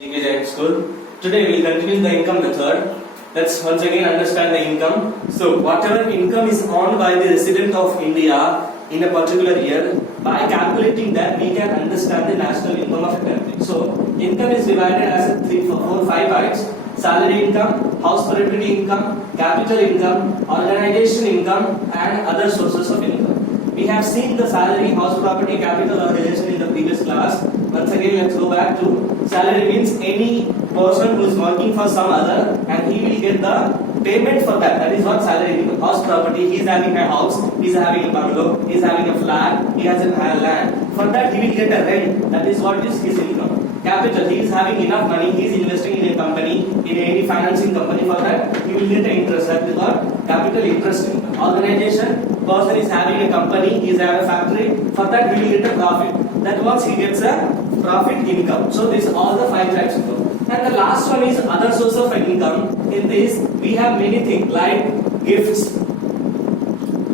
G.K.Jain school. Today we will continue the income method. Let's once again understand the income. So whatever income is earned by the resident of India in a particular year, by calculating that we can understand the national income of a country. So income is divided as 5 parts: salary income, house property income, capital income, organization income, and other sources of income. We have seen the salary, house property, capital, organization in the previous class. Once again, let's go back to salary means any person who is working for some other and he will get the payment for that. That is what salary is. House property, he is having a house, he is having a bungalow, he is having a flat, he has a land. For that he will get a rent. That is what is his income. Capital, he is having enough money, he is investing in a company, in any financing company. For that he will get an interest. That is what capital interest income. Organization, person is having a company, he is having a factory. For that he will get a profit. That once he gets a profit income. So these are all the 5 types of income. And the last one is other source of income. In this we have many things like gifts,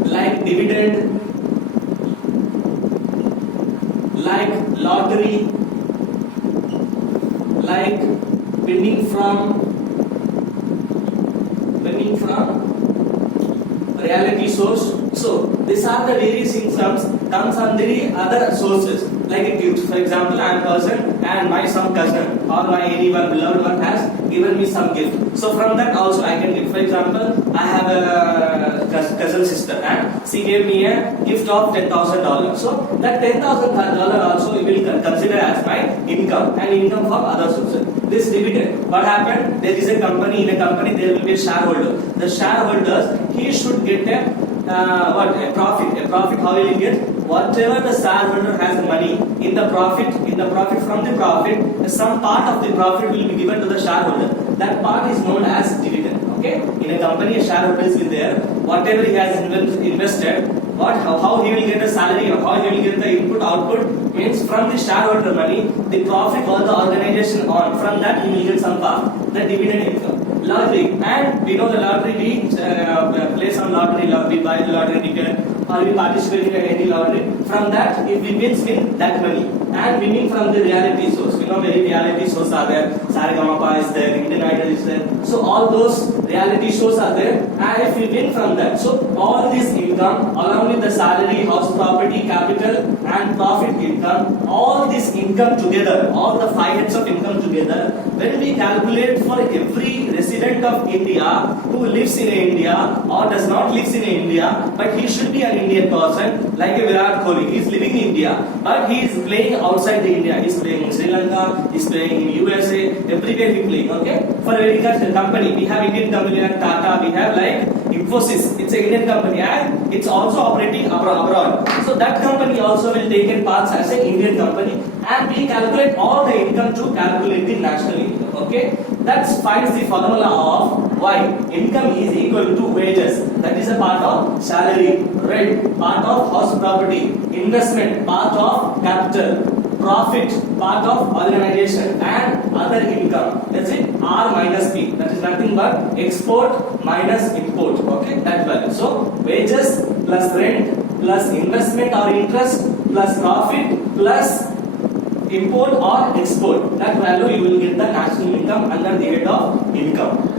like dividend, like lottery, like winning from reality source. So these are the various incomes comes under the other sources, like a gift. For example, I am a person and some cousin or my anyone beloved one has given me some gift. So from that also I can give. For example, I have a cousin sister and she gave me a gift of $10,000. So that $10,000 also we will consider as my income and income from other sources. This dividend, what happened? There is a company, in a company there will be a shareholder. The shareholders, he should get a profit. A profit, how will he get? Whatever the shareholder has the money in the profit from the profit, some part of the profit will be given to the shareholder. That part is known as dividend. Okay? In a company, a shareholder is there. Whatever he has invested, how he will get a salary or how he will get the input output means from the shareholder money, the profit or the organization on from that he will get some part, the dividend income. Lottery, and we know the lottery, we play some lottery, we buy the lottery ticket or we participate in any lottery. From that, if we win that money, and winning from the reality source. We know many reality shows are there. Saregama is there, Indian Idol is there. So all those reality shows are there, and if we win from that, so all this income along with the salary, house property, capital, and profit income, all this income together, all the 5 heads of income together, when we calculate for every resident of India who lives in India or does not live in India, but he should be an Indian person, like a Virat Kohli. He is living in India, but he is playing outside the India. He is playing in Sri Lanka, he is playing in USA, everywhere he is playing. Okay, for a company, we have Indian company like Tata, we have like Infosys, it's an Indian company and it's also operating abroad. So that company also will take in parts as an Indian company, and we calculate all the income to calculate the national income. Okay, that finds the formula of why income is equal to wages. That is a part of salary, rent, part of house property, investment, part of capital, profit, part of organization, and other income. That's it. R minus P. That is nothing but export minus import. Okay, that value. So wages plus rent plus investment or interest plus profit plus import or export. That value you will get the national income under the head of income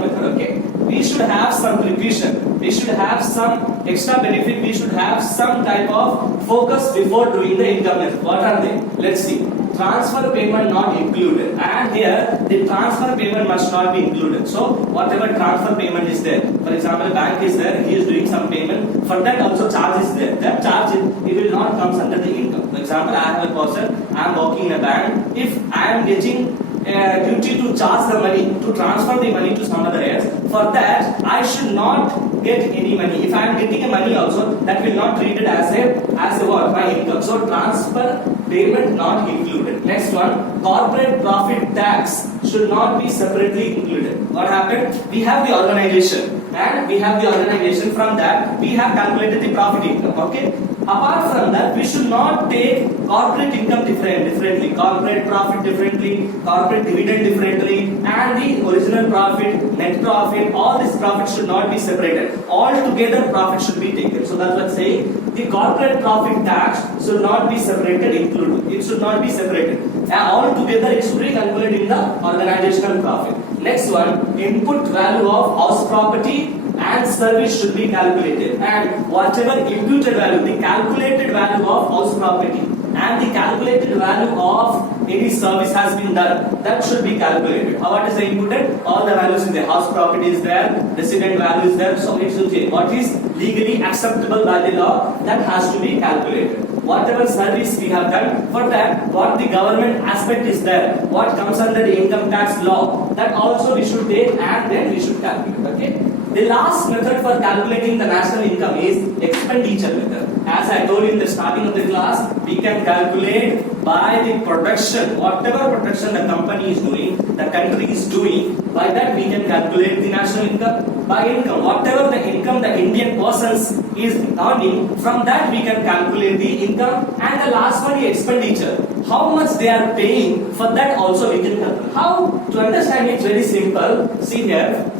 method. Okay. We should have some prevision. We should have some extra benefit. We should have some type of focus before doing the income method. What are they? Let's see. Transfer payment not included, and here the transfer payment must not be included. So whatever transfer payment is there, for example, bank is there, he is doing some payment. For that also charge is there. That charge it will not comes under the income. For example, I have a person, I am working in a bank. If I am getting duty to charge the money, to transfer the money to some other else, for that I should not get any money. If I am getting a money also, that will not treat it as a what? My income. So transfer payment not included. Next one, corporate profit tax should not be separately included. What happened? We have the organization, and we have the organization. From that we have calculated the profit income. Okay. Apart from that, we should not take corporate income differently, corporate profit differently, corporate dividend differently, and the original profit, net profit, all this profit should not be separated. All together profit should be taken. So that's what saying the corporate profit tax should not be separated, included. It should not be separated. all together it should be calculated in the organizational profit. Next one, input value of house property and service should be calculated, and whatever imputed value, the calculated value of house property and the calculated value of any service has been done, that should be calculated. What is the inputted? All the values is there. House property is there, resident value is there, so it should change. What is legally acceptable by the law, that has to be calculated. Whatever service we have done, for that what the government aspect is there, what comes under the income tax law, that also we should take and then we should calculate. Okay. The last method for calculating the national income is expenditure method. As I told you in the starting of the class, we can calculate by the production, whatever production the company is doing, the country is doing, by that we can calculate the national income. By income, whatever the income the Indian persons is earning, from that we can calculate the income. And the last one is expenditure. How much they are paying, for that also we can calculate. How to understand it? Very simple. See here.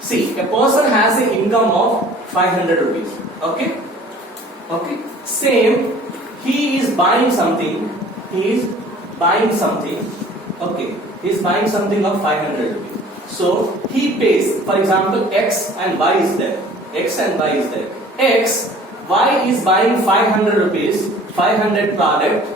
See, a person has an income of 500 rupees. Okay? Okay. Same, he is buying something. He is buying something. Okay. He is buying something of 500 rupees. So, he pays, for example, X and Y is there. X and Y is there. X, Y is buying 500 rupees, 500 product.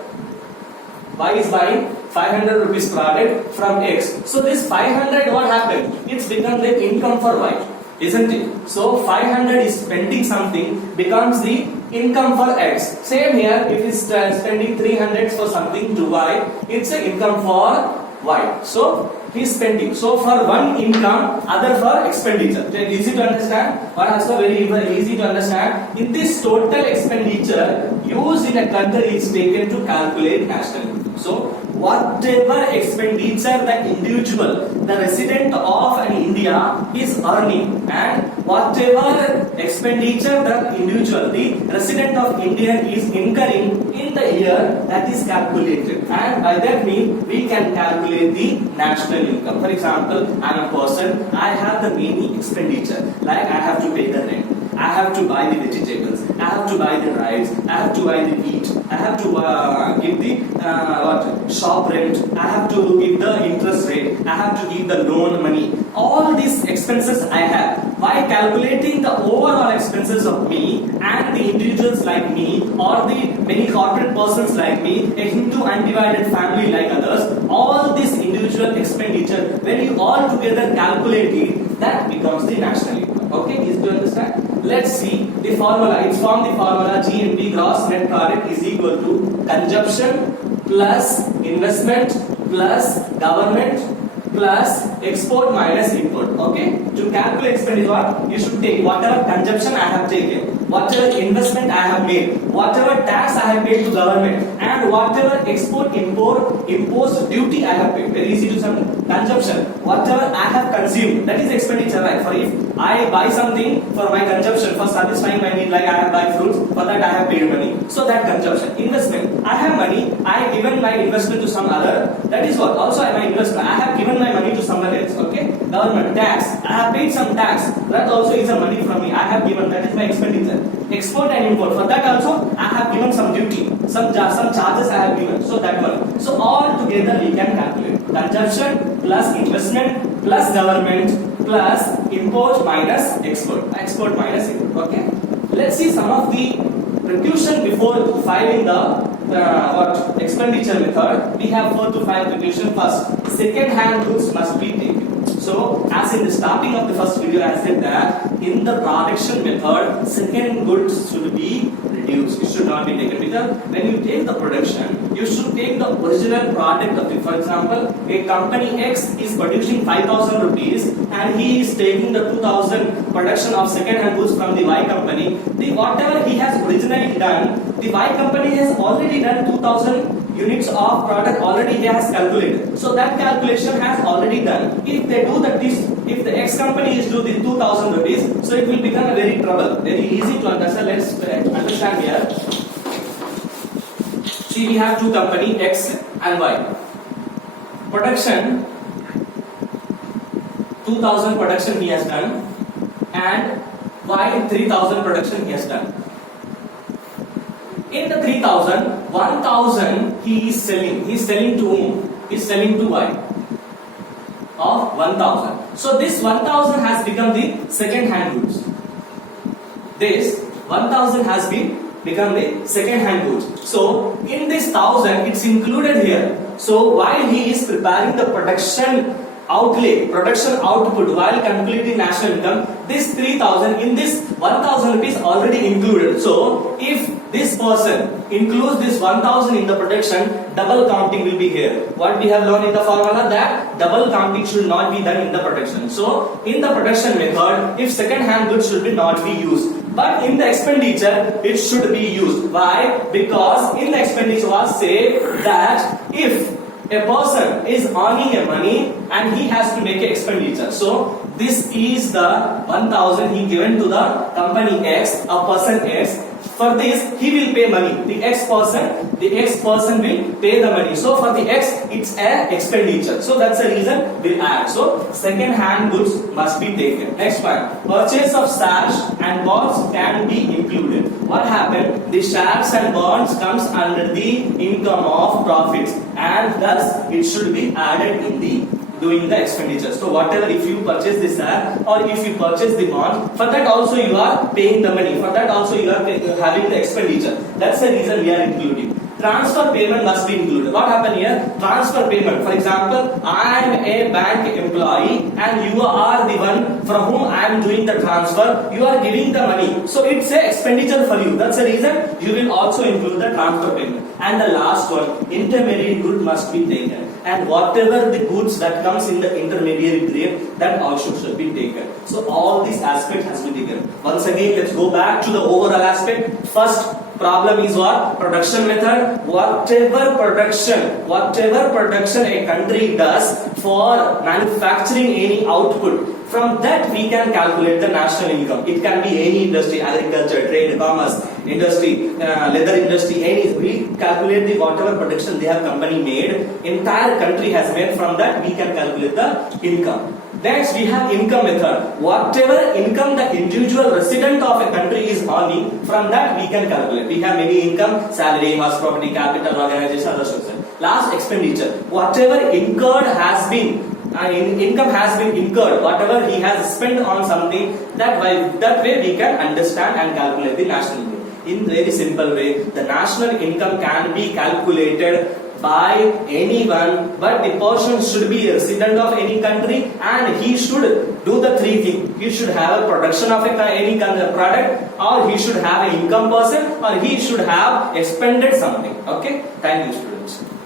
Y is buying 500 rupees product from X. So this 500, what happened? It's become the income for Y, isn't it? So 500 is spending something, becomes the income for X. Same here, if it's spending 300 for something to Y, it's an income for Y. So he's spending. So for one income, other for expenditure. Easy to understand? But also very easy to understand. In this total expenditure used in a country is taken to calculate national income. So whatever expenditure the individual, the resident of an India is earning, and whatever expenditure the individual, the resident of India is incurring in the year, that is calculated. And by that means we can calculate the national income. For example, I am a person, I have the many expenditure, like I have to pay the rent, I have to buy the vegetables, I have to buy the rice, I have to buy the meat, I have to give the shop rent, I have to give the interest rate, I have to give the loan money. All these expenses I have. By calculating the overall expenses of me and the individuals like me, or the many corporate persons like me, a Hindu undivided family like others, all this individual expenditure, when you all together calculate it, that becomes the national income. Okay, easy to understand? Let's see the formula. It's from the formula GNP, gross net product, is equal to consumption plus investment plus government plus export minus import. Okay, to calculate expenditure, what you should take, whatever consumption I have taken, whatever investment I have made, whatever tax I have paid to government, and whatever export import imposed duty I have paid. Very easy to sum. Consumption, whatever I have consumed, that is expenditure, right? For if I buy something for my consumption, for satisfying my need, like I have buy fruits, for that I have paid money, so that consumption. Investment, I have money, I have given my investment to some other, that is what? Also my investment, I have given my money to someone else. Okay, government tax, I have paid some tax, that also is a money from me, I have given, that is my expenditure. Export and import, for that also I have given some duty, some charges I have given, so that one. So all together we can calculate consumption plus investment plus government plus import minus export minus import. Okay, let's see some of the precaution before filing the expenditure method. We have 4 to 5 precaution. First, second hand goods must be taken. So, as in the starting of the first video, I said that in the production method, second goods should be reduced. It should not be taken, because when you take the production, you should take the original product of it. For example, a company X is producing 5,000 rupees and he is taking the 2,000 production of second hand goods from the Y company. The whatever he has originally done, the Y company has already done 2,000 units of product already he has calculated. So that calculation has already done. If they do that, if the X company is do the 2,000 rupees, so it will become a very trouble. Very easy to understand. Let's understand here. See, we have two company X and Y. Production 2,000 production he has done, and Y 3,000 production he has done. In the 3000, 1000 he is selling. He is selling to whom? He is selling to Y of 1000. So this 1000 has become the second hand goods. This 1000 has become the second hand goods. So in this 1000 it's included here. So while he is preparing the production outlay, production output while calculating national income, this 3000 in this 1000 rupees already included. So if this person includes this 1000 in the production, double counting will be here. What we have learned in the formula, that double counting should not be done in the production. So in the production method, if second hand goods should not be used, but in the expenditure it should be used. Why? Because in the expenditure was say that if a person is earning a money and he has to make an expenditure. So this is the 1000 he given to the company X, a person X. For this he will pay money. The X person will pay the money. So for the X it's a expenditure. So that's the reason we add. So second hand goods must be taken. Next one, purchase of shares and bonds can be included. What happened? The shares and bonds comes under the income of profits, and thus it should be added in the doing the expenditure. So whatever, if you purchase the share or if you purchase the bond, for that also you are paying the money. For that also you are having the expenditure. That's the reason we are including. Transfer payment must be included. What happened here? Transfer payment. For example, I am a bank employee and you are the one from whom I am doing the transfer. You are giving the money. So it's a expenditure for you. That's the reason you will also include the transfer payment. And the last one, intermediate good must be taken. And whatever the goods that comes in the intermediary grade, that also should be taken. So all these aspects has to be taken. Once again, let's go back to the overall aspect. First problem is what? Production method. Whatever production a country does for manufacturing any output, from that we can calculate the national income. It can be any industry, agriculture, trade, commerce, industry, leather industry, any. We calculate the whatever production they have company made, entire country has made, from that we can calculate the income. Next we have income method. Whatever income the individual resident of a country is earning, from that we can calculate. We have many income: salary, house, property, capital, organization, other sources. Last, expenditure. Whatever incurred has been income has been incurred, whatever he has spent on something, that way we can understand and calculate the national income. In very simple way, the national income can be calculated by anyone, but the person should be a resident of any country and he should do the three things. He should have a production of any kind of product, or he should have an income person, or he should have expended something. Okay, thank you, students.